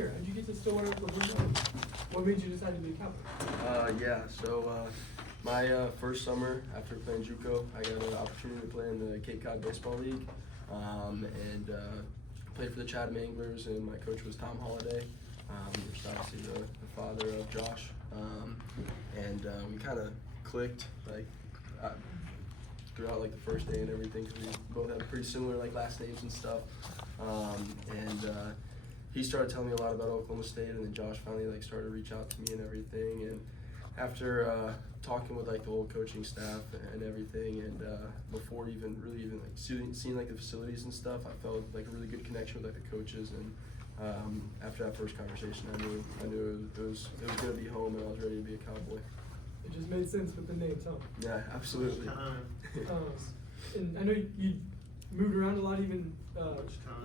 here. How'd you get to Stillwater? What made you decide to be a Cowboy? So my first summer after playing JUCO, I got an opportunity to play in the Cape Cod Baseball League, and played for the Chatham Anglers, and my coach was Tom Holliday, which is obviously the father of Josh, and we kind of clicked throughout like the first day and everything, because we both have pretty similar like last names and stuff, and he started telling me a lot about Oklahoma State, and then Josh finally like started to reach out to me and everything, and after talking with like the whole coaching staff and everything, and before even like seeing like the facilities and stuff, I felt like a really good connection with like the coaches, and after that first conversation, I knew it was gonna be home, and I was ready to be a Cowboy. It just made sense with the names, huh? Yeah, absolutely. And I know you moved around a lot, even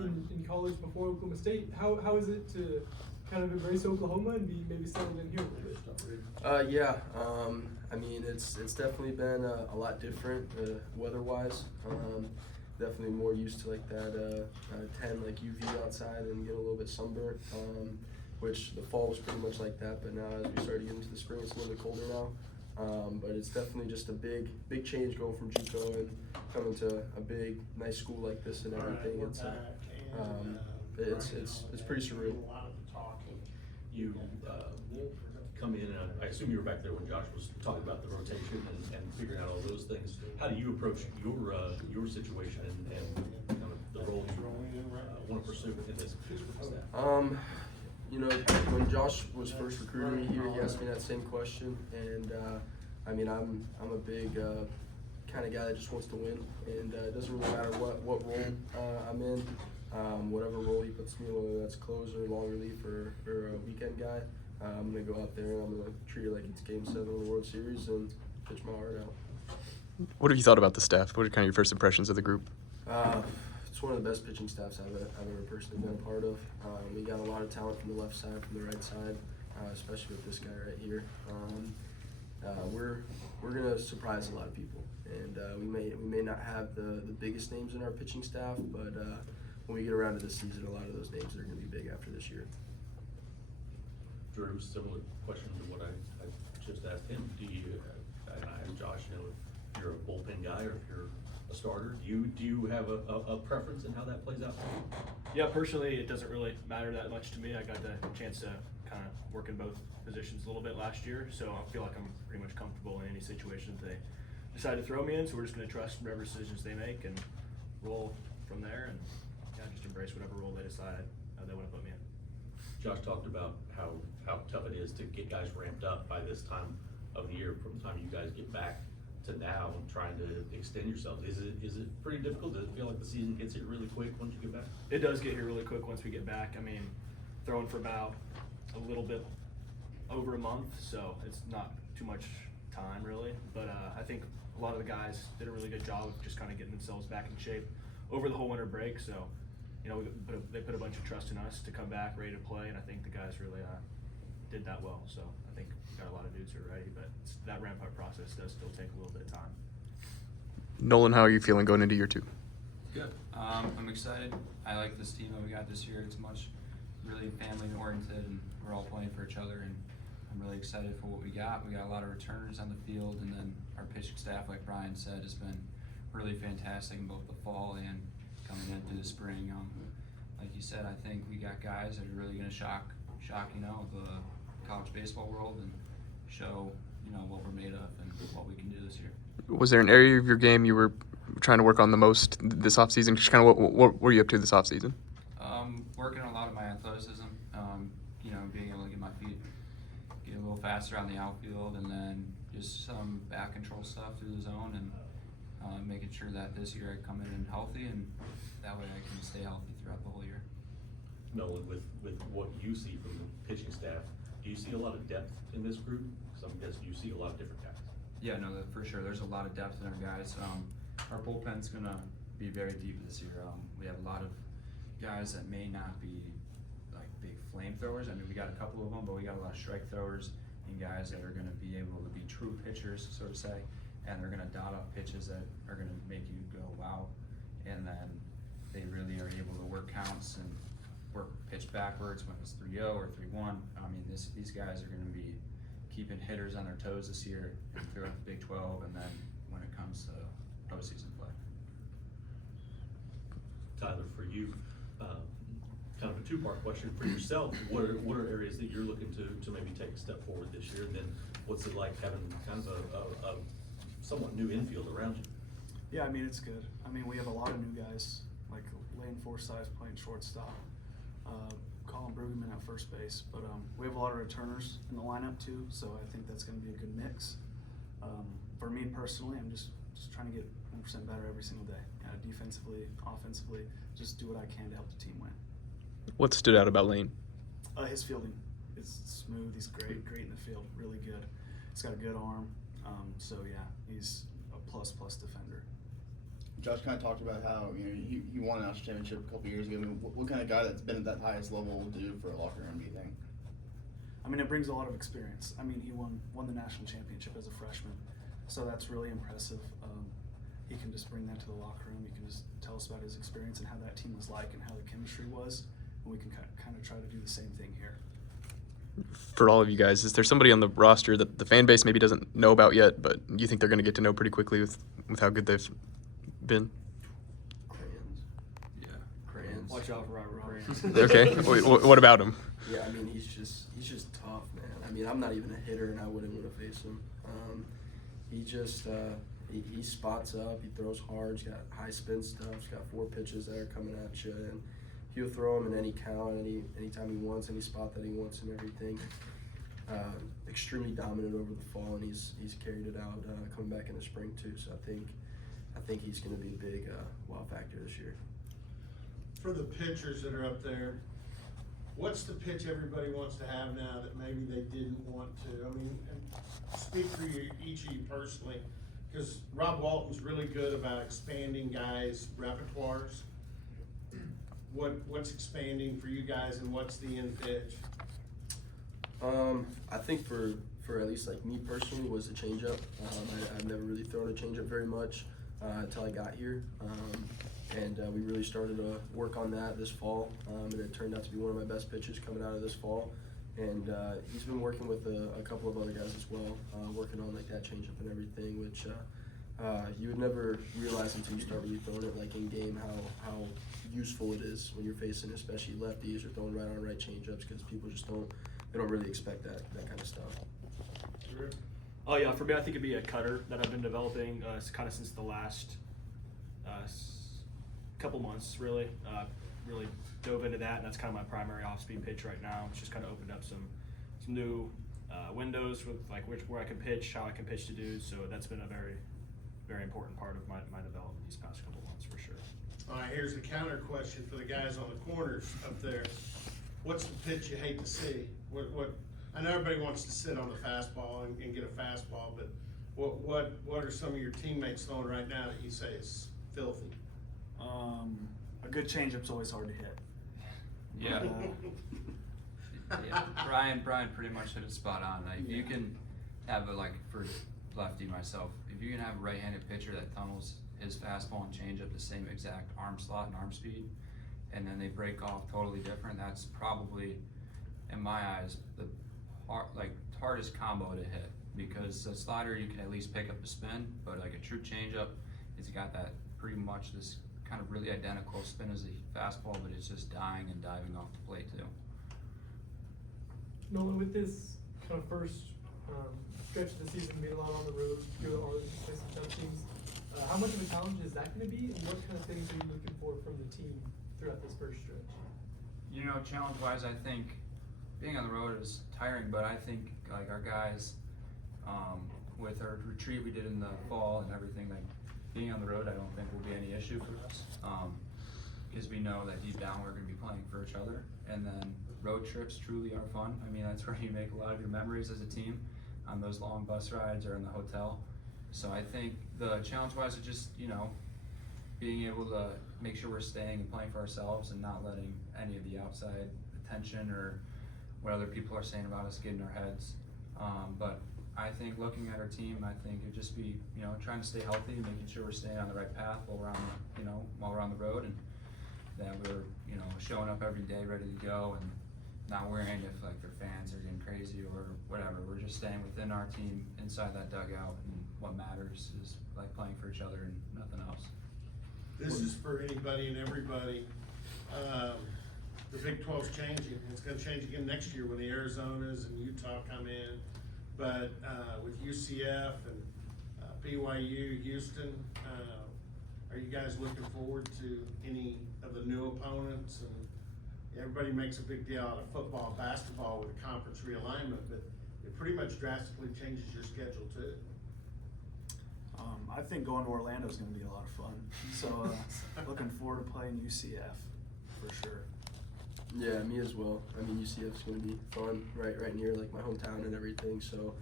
in college before Oklahoma State. How is it to kind of embrace Oklahoma and be maybe settled in here a little bit? I mean, it's definitely been a lot different weather-wise. Definitely more used to like that 10 like UV outside and get a little bit sunburnt. Which the fall was pretty much like that, but now as we start to get into the spring, it's a little bit colder now. But it's definitely just a big change going from JUCO and coming to a big, nice school like this and everything. It's pretty surreal. You come in, and I assume you were back there when Josh was talking about the rotation and figuring out all those things. How do you approach your situation and kind of the role you want to pursue in this staff? You know, when Josh was first recruiting me here, he asked me that same question, and I mean, I'm a big kind of guy that just wants to win, and it doesn't really matter what role I'm in, whatever role he puts me in, whether that's closer, long relief, or a weekend guy. I'm gonna go out there and I'm gonna treat it like it's Game 7 of the World Series and pitch my heart out. What have you thought about the staff? What are kind of your first impressions of the group? It's one of the best pitching staffs I've ever personally been a part of. We got a lot of talent from the left side, from the right side, especially with this guy right here. We're gonna surprise a lot of people, and we may not have the biggest names in our pitching staff, but when we get around to this season, a lot of those names are gonna be big after this year. Drew, similar question to what I just asked him. Do you, and I asked Josh, you know, if you're a bullpen guy or if you're a starter, do you have a preference in how that plays out? Yeah, personally, it doesn't really matter that much to me. I got the chance to kind of work in both positions a little bit last year, so I feel like I'm pretty much comfortable in any situation that they decide to throw me in. So we're just going to trust whatever decisions they make and roll from there, and yeah, just embrace whatever role they decide they want to put me in. Josh talked about how tough it is to get guys ramped up by this time of the year, from the time you guys get back to now, and trying to extend yourselves. Is it pretty difficult? Does it feel like the season gets here really quick once you get back? It does get here really quick once we get back. I mean, throwing for about a little bit over a month, so it's not too much time really. But I think a lot of the guys did a really good job of just kind of getting themselves back in shape over the whole winter break. So, you know, they put a bunch of trust in us to come back ready to play, and I think the guys really did that well. So I think we got a lot of dudes who are ready, but that ramp-up process does still take a little bit of time. Nolan, how are you feeling going into year 2? Good. I'm excited. I like this team that we got this year. It's much really family-oriented, and we're all playing for each other, and I'm really excited for what we got. We got a lot of returners on the field, and then our pitching staff, like Brian said, has been really fantastic in both the fall and coming in through the spring. Like you said, I think we got guys that are really going to shock the college baseball world and show what we're made of and what we can do this year. Was there an area of your game you were trying to work on the most this offseason? Just kind of what were you up to this offseason? Working on a lot of my athleticism, being able to get my feet get a little faster on the outfield, and then just some back control stuff through the zone, and making sure that this year I come in healthy, and that way I can stay healthy throughout the whole year. Nolan, with what you see from the pitching staff, do you see a lot of depth in this group? Because I'm guessing you see a lot of different guys. Yeah, no, for sure. There's a lot of depth in our guys. Our bullpen's gonna be very deep this year. We have a lot of guys that may not be like big flamethrowers. I mean, we got a couple of them, but we got a lot of strike throwers and guys that are gonna be able to be true pitchers, so to say, and they're gonna dot up pitches that are gonna make you go wow, and then they really are able to work counts and work pitch backwards when it's 3-0 or 3-1. I mean, these guys are going to be keeping hitters on their toes this year throughout the Big 12, and then when it comes to postseason play. Tyler, for you, kind of a two-part question for yourself. What are areas that you're looking to maybe take a step forward this year? And then what's it like having kind of a somewhat new infield around you? Yeah, I mean, it's good. I mean, we have a lot of new guys, like Lane Forsyth playing shortstop, Colin Brueggemann at first base. But we have a lot of returners in the lineup too, so I think that's going to be a good mix. For me personally, I'm just trying to get 1% better every single day. Defensively, offensively, just do what I can to help the team win. What stood out about Lane? His fielding is smooth. He's great in the field, really good. He's got a good arm. So yeah, he's a plus defender. Josh kind of talked about how he won a national championship a couple years ago. I mean, what kind of guy that's been at that highest level will do for a locker room, do you think? I mean, it brings a lot of experience. I mean, he won the national championship as a freshman, so that's really impressive. He can just bring that to the locker room. He can just tell us about his experience and how that team was like and how the chemistry was, and we can kind of try to do the same thing here. For all of you guys, is there somebody on the roster that the fan base maybe doesn't know about yet, but you think they're going to get to know pretty quickly with how good they've been? Crayons. Yeah. Crayons. Watch out for Robert Crayons. Okay. What about him? Yeah, I mean, he's just tough, man. I mean, I'm not even a hitter, and I wouldn't want to face him. He just he spots up. He throws hard. He's got high spin stuff. He's got 4 pitches that are coming at you, and he'll throw them in any count, anytime he wants, any spot that he wants, and everything. Extremely dominant over the fall, and he's carried it out coming back in the spring too. So I think he's going to be a big wow factor this year. For the pitchers that are up there, what's the pitch everybody wants to have now that maybe they didn't want to? I mean, speak for each of you personally, because Rob Walton's really good about expanding guys' repertoires. What's expanding for you guys, and what's the end pitch? I think for at least like me personally was the changeup. I've never really thrown a changeup very much until I got here, and we really started to work on that this fall, and it turned out to be one of my best pitches coming out of this fall. And he's been working with a couple of other guys as well, working on like that changeup and everything, which you would never realize until you start really throwing it like in game how useful it is when you're facing especially lefties or throwing right on right changeups, because people just don't really expect that kind of stuff. Oh yeah, for me I think it'd be a cutter that I've been developing kind of since the last couple months really. Really dove into that, and that's kind of my primary off-speed pitch right now. It's just kind of opened up some new windows with like where I can pitch, how I can pitch to dudes. So that's been a very, very important part of my development these past couple months for sure. All right, here's the counter question for the guys on the corners up there. What's the pitch you hate to see? What? I know everybody wants to sit on the fastball and get a fastball, but what are some of your teammates throwing right now that you say is filthy? A good changeup's always hard to hit. Yeah. Yeah. Brian pretty much hit it spot on. Like you can have for lefty myself, if you can have a right-handed pitcher that tunnels his fastball and changeup the same exact arm slot and arm speed, and then they break off totally different, that's probably, in my eyes, the hardest combo to hit, because the slider you can at least pick up the spin, but like a true changeup, it's got that pretty much this kind of really identical spin as a fastball, but it's just dying and diving off the plate too. Nolan, with this kind of first stretch of the season, being a lot on the road, go to all these places, tough teams, how much of a challenge is that going to be, and what kind of things are you looking for from the team throughout this first stretch? Challenge-wise, I think being on the road is tiring, but I think like our guys, with our retreat we did in the fall and everything, like being on the road, I don't think will be any issue for us, because we know that deep down we're going to be playing for each other. And then road trips truly are fun. I mean, that's where you make a lot of your memories as a team, on those long bus rides or in the hotel. So I think the challenge-wise is just, being able to make sure we're staying and playing for ourselves and not letting any of the outside attention or what other people are saying about us get in our heads. But I think looking at our team, I think it'd just be, trying to stay healthy, making sure we're staying on the right path while we're on, while we're on the road, and that we're you know, showing up every day ready to go and not worrying if like their fans are getting crazy or whatever. We're just staying within our team inside that dugout, and what matters is like playing for each other and nothing else. This is for anybody and everybody. The Big 12's changing. It's gonna change again next year when the Arizonas and Utah come in. But with UCF and BYU, Houston, are you guys looking forward to any of the new opponents? And everybody makes a big deal out of football, basketball with a conference realignment, but it pretty much drastically changes your schedule too. I think going to Orlando is going to be a lot of fun. So looking forward to playing UCF for sure. Yeah, me as well. I mean, UCF's gonna be fun, right near like my hometown and everything. So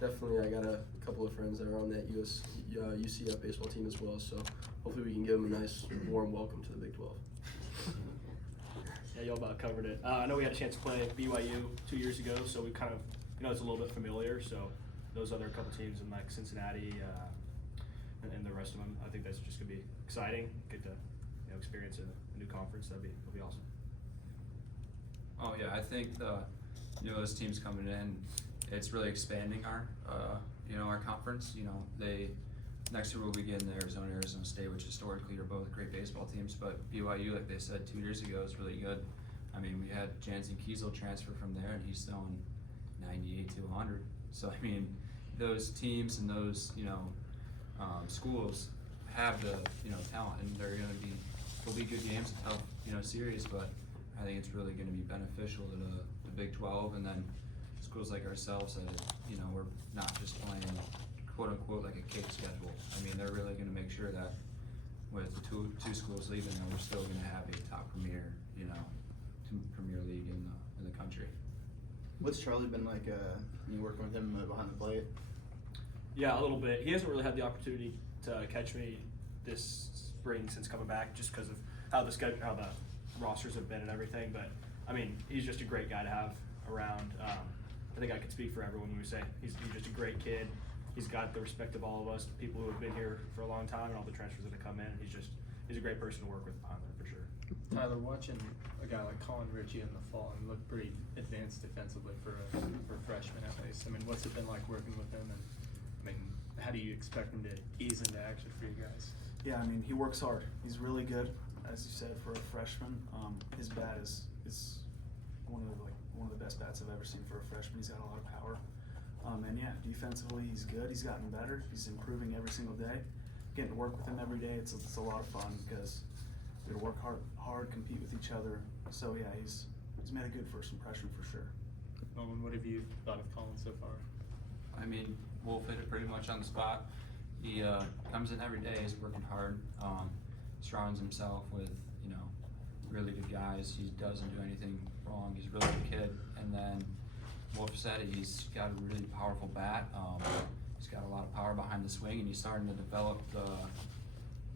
definitely, I got a couple of friends that are on that UCF baseball team as well. So hopefully, we can give them a nice, warm welcome to the Big 12. Yeah, y'all about covered it. I know we had a chance to play BYU 2 years ago, so we kind of, it's a little bit familiar. So those other couple teams in like Cincinnati and the rest of them, I think that's just gonna be exciting. Get to experience a new conference. That'll be awesome. Oh yeah, I think those teams coming in, it's really expanding our our conference. Next year we'll be getting the Arizona State, which historically are both great baseball teams. But BYU, like they said 2 years ago, is really good. I mean, we had Jansen Kiesel transfer from there, and he's throwing 98 to 100. So I mean, those teams and those schools have the talent, and they'll be good games, a tough series, but I think it's really going to be beneficial to the Big 12 and then schools like ourselves that we're not just playing quote unquote like a cake schedule. I mean, they're really going to make sure that with the two schools leaving, that we're still going to have a top premier league in the country. What's Charlie been like? You working with him behind the plate? Yeah, a little bit. He hasn't really had the opportunity to catch me this spring since coming back, just because of how the rosters have been and everything. But I mean, he's just a great guy to have around. I think I could speak for everyone when we say he's just a great kid. He's got the respect of all of us, people who have been here for a long time, and all the transfers that have come in. He's a great person to work with behind there for sure. Tyler, watching a guy like Colin Ritchie in the fall and look pretty advanced defensively for a freshman at least. I mean, what's it been like working with him? And I mean, how do you expect him to ease into action for you guys? Yeah, I mean, he works hard. He's really good, as you said, for a freshman. His bat is one of the best bats I've ever seen for a freshman. He's got a lot of power. And yeah, defensively he's good. He's gotten better. He's improving every single day. Getting to work with him every day, it's a lot of fun because we work hard, compete with each other. So yeah, he's made a good first impression for sure. Nolan, what have you thought of Colin so far? I mean, Wolf hit it pretty much on the spot. He comes in every day. He's working hard. Surrounds himself with really good guys. He doesn't do anything wrong. He's a really good kid. And then Wolf said he's got a really powerful bat. He's got a lot of power behind the swing, and he's starting to develop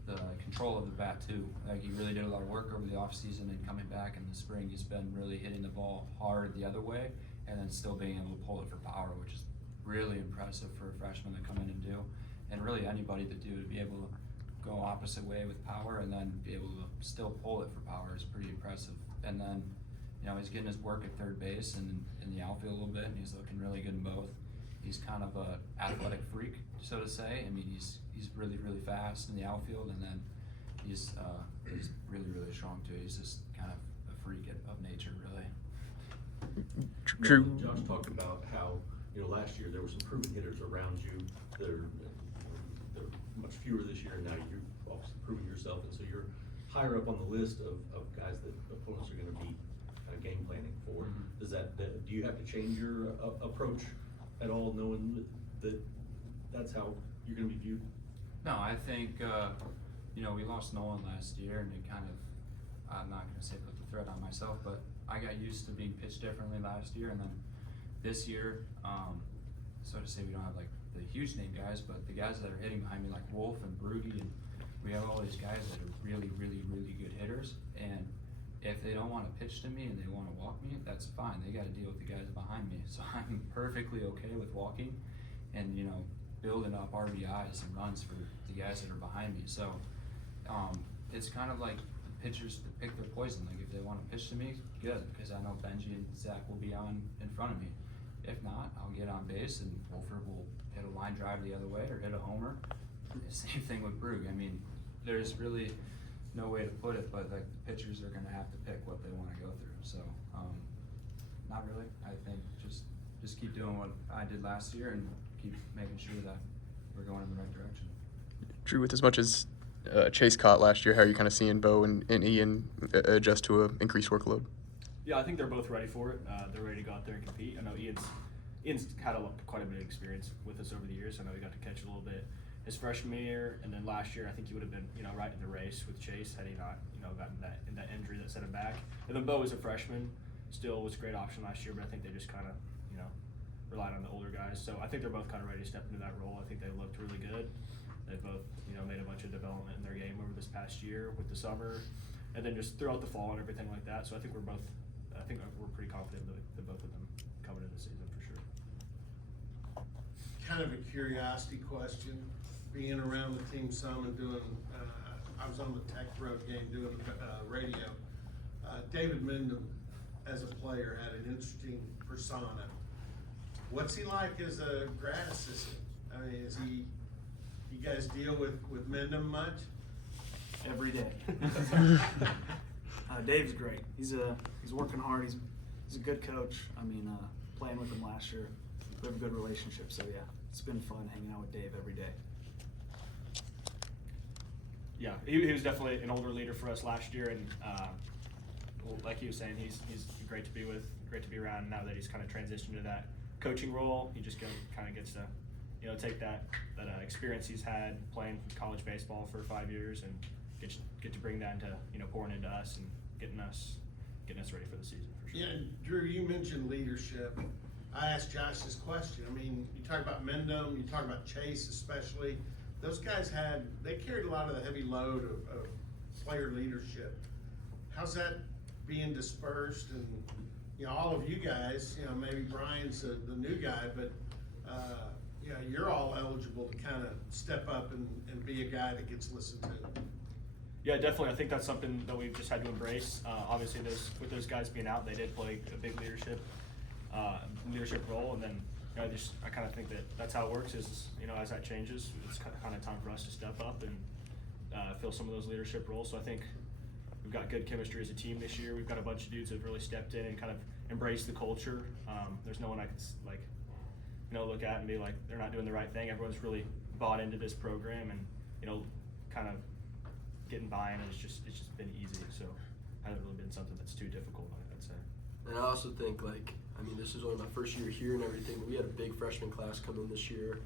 the control of the bat too. Like, he really did a lot of work over the off season, and coming back in the spring, he's been really hitting the ball hard the other way, and then still being able to pull it for power, which is really impressive for a freshman to come in and do, and really anybody to do, to be able to go opposite way with power and then be able to still pull it for power is pretty impressive. And then he's getting his work at third base and in the outfield a little bit, and he's looking really good in both. He's kind of a athletic freak, so to say. I mean, he's really, really fast in the outfield, and then he's really, really strong too. He's just kind of a freak of nature, really. True. Josh talked about how, last year there were some proven hitters around you. They're much fewer this year, and now you're obviously proving yourself, and so you're higher up on the list of guys that opponents are going to be game planning for. Does do you have to change your approach at all, knowing that that's how you're going to be viewed? No, I think we lost Nolan last year, and it kind of, I'm not going to say put the threat on myself, but I got used to being pitched differently last year, and then this year, so to say, we don't have like the huge name guys, but the guys that are hitting behind me, like Wolf and Brugge, and we have all these guys that are really, really, really good hitters, and if they don't want to pitch to me and they want to walk me, that's fine. They got to deal with the guys behind me. So I'm perfectly okay with walking and, building up RBIs and runs for the guys that are behind me. So it's kind of like pitchers to pick their poison. Like if they want to pitch to me, good, because I know Benji and Zach will be on in front of me. If not, I'll get on base and Wulfert will hit a line drive the other way or hit a homer. Same thing with Brug. I mean, there's really no way to put it, but like the pitchers are going to have to pick what they want to go through. So, not really. I think just keep doing what I did last year and keep making sure that we're going in the right direction. Drew, with as much as Chase caught last year, how are you kind of seeing Bo and Ian adjust to an increased workload? Yeah, I think they're both ready for it. They're ready to go out there and compete. I know Ian's had quite a bit of experience with us over the years. I know he got to catch a little bit his freshman year, and then last year I think he would have been right in the race with Chase had he not gotten that injury that set him back. And then Bo was a freshman, still was a great option last year, but I think they just kind of relied on the older guys. So I think they're both kind of ready to step into that role. I think they looked really good. They both made a bunch of development in their game over this past year with the summer, and then just throughout the fall and everything like that. So I think we're pretty confident that both of them coming into the season for sure. Kind of a curiosity question, being around the team some and doing, I was on the Tech Road game doing radio. David Mendham, as a player, had an interesting persona. What's he like as a grad assistant? I mean, you guys deal with Mendham much? Every day. Dave's great. He's working hard. He's a good coach. I mean, playing with him last year, we have a good relationship. So yeah, it's been fun hanging out with Dave every day. Yeah, he was definitely an older leader for us last year, and like he was saying, he's great to be with, great to be around. Now that he's kind of transitioned to that coaching role, he just kind of gets to take that experience he's had playing college baseball for 5 years and get to bring that into pouring into us and getting us ready for the season for sure. Yeah, and Drew, you mentioned leadership. I asked Josh this question. I mean, you talk about Mendham, you talk about Chase especially. Those guys they carried a lot of the heavy load of player leadership. How's that being dispersed? And all of you guys, maybe Brian's the new guy, but you're all eligible to kind of step up and be a guy that gets listened to. Yeah, definitely. I think that's something that we've just had to embrace. Obviously, with those guys being out, they did play a big leadership role, and then I kind of think that's how it works. Is as that changes, it's kind of time for us to step up and fill some of those leadership roles. So I think we've got good chemistry as a team this year. We've got a bunch of dudes that have really stepped in and kind of embraced the culture. There's no one I can look at and be like they're not doing the right thing. Everyone's really bought into this program and kind of getting buy-in. It's just been easy. So hasn't really been something that's too difficult, I'd say. And I also think this is only my first year here and everything, but we had a big freshman class come in this year.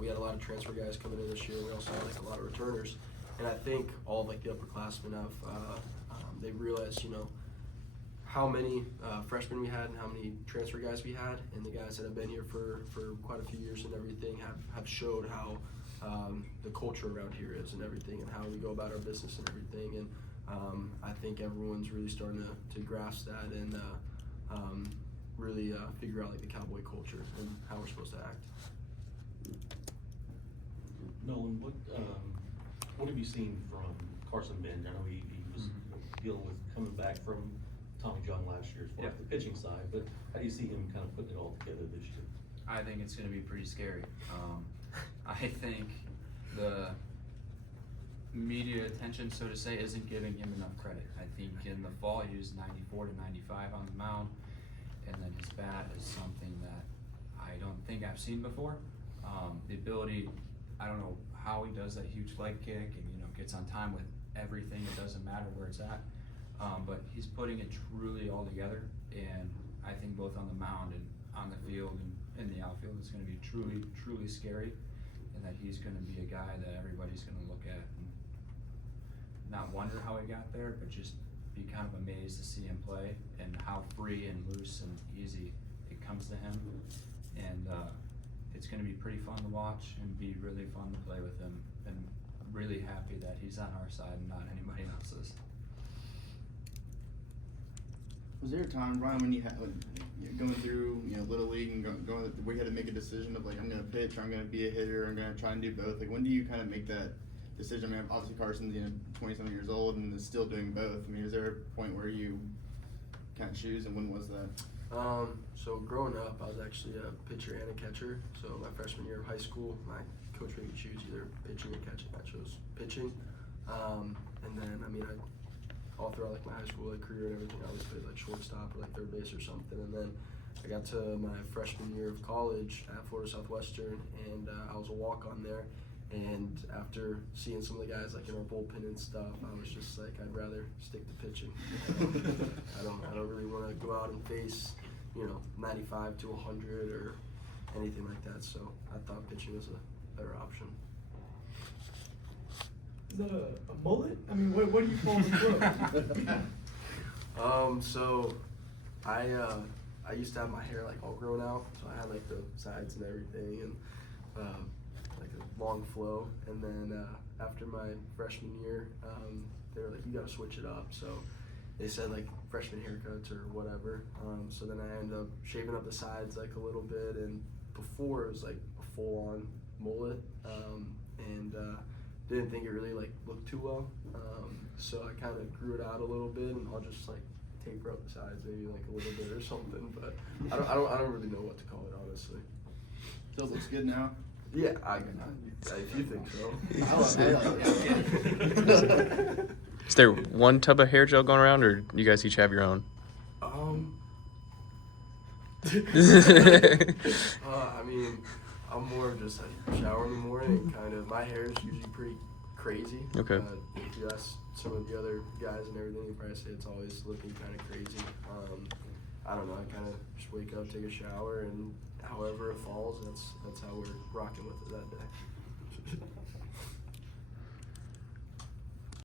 We had a lot of transfer guys coming in this year. We also had a lot of returners. And I think all of the upperclassmen they realized, how many freshmen we had and how many transfer guys we had, and the guys that have been here for quite a few years and everything have showed how the culture around here is and everything, and how we go about our business and everything. And I think everyone's really starting to grasp that and really figure out the Cowboy culture and how we're supposed to act. Nolan, what have you seen from Carson Bend? I know he was dealing with coming back from Tommy John last year as far as the pitching side, but how do you see him kind of putting it all together this year? I think it's going to be pretty scary. I think the media attention, so to say, isn't giving him enough credit. I think in the fall he was 94 to 95 on the mound, and then his bat is something that I don't think I've seen before. The ability, I don't know how he does that huge leg kick and gets on time with everything. It doesn't matter where it's at, but he's putting it truly all together, and I think both on the mound and on the field and in the outfield it's going to be truly scary, and that he's going to be a guy that everybody's going to look at and not wonder how he got there, but just be kind of amazed to see him play and how free and loose and easy it comes to him. And it's going to be pretty fun to watch and be really fun to play with him, and really happy that he's on our side and not anybody else's. Was there a time, Brian, when you had going through Little League and going where you had to make a decision of I'm going to pitch, or I'm going to be a hitter, I'm going to try and do both? When do you kind of make that decision? I mean, obviously Carson's 20-something years old and is still doing both. I mean, is there a point where you kind of choose, and when was that? So growing up, I was actually a pitcher and a catcher. So my freshman year of high school, my coach made me choose either pitching or catching. I chose pitching. And then, I mean, all throughout like my high school career and everything, I always played like shortstop or like third base or something. And then I got to my freshman year of college at Florida Southwestern, and I was a walk-on there. And after seeing some of the guys like in our bullpen and stuff, I was just like, I'd rather stick to pitching. I don't really want to go out and face, 95 to 100 or anything like that. So I thought pitching was a better option. Is that a mullet? I mean, what do you call the club? So I used to have my hair like all grown out, so I had like the sides and everything, and like a long flow. And then after my freshman year, they were like, you gotta switch it up. So they said like freshman haircuts or whatever. So then I ended up shaving up the sides like a little bit, and before it was like a full on mullet, and didn't think it really like looked too well. So I kind of grew it out a little bit, and I'll just like taper up the sides maybe like a little bit or something. But I don't really know what to call it, honestly. Still looks good now. Yeah, if you think so. Is there one tub of hair gel going around, or you guys each have your own? I mean, I'm more of just like shower in the morning and kind of, my hair is usually pretty crazy. Okay. If you ask some of the other guys and everything, they probably say it's always looking kind of crazy. I don't know, I kind of just wake up, take a shower, and however it falls, that's how we're rocking with it that day.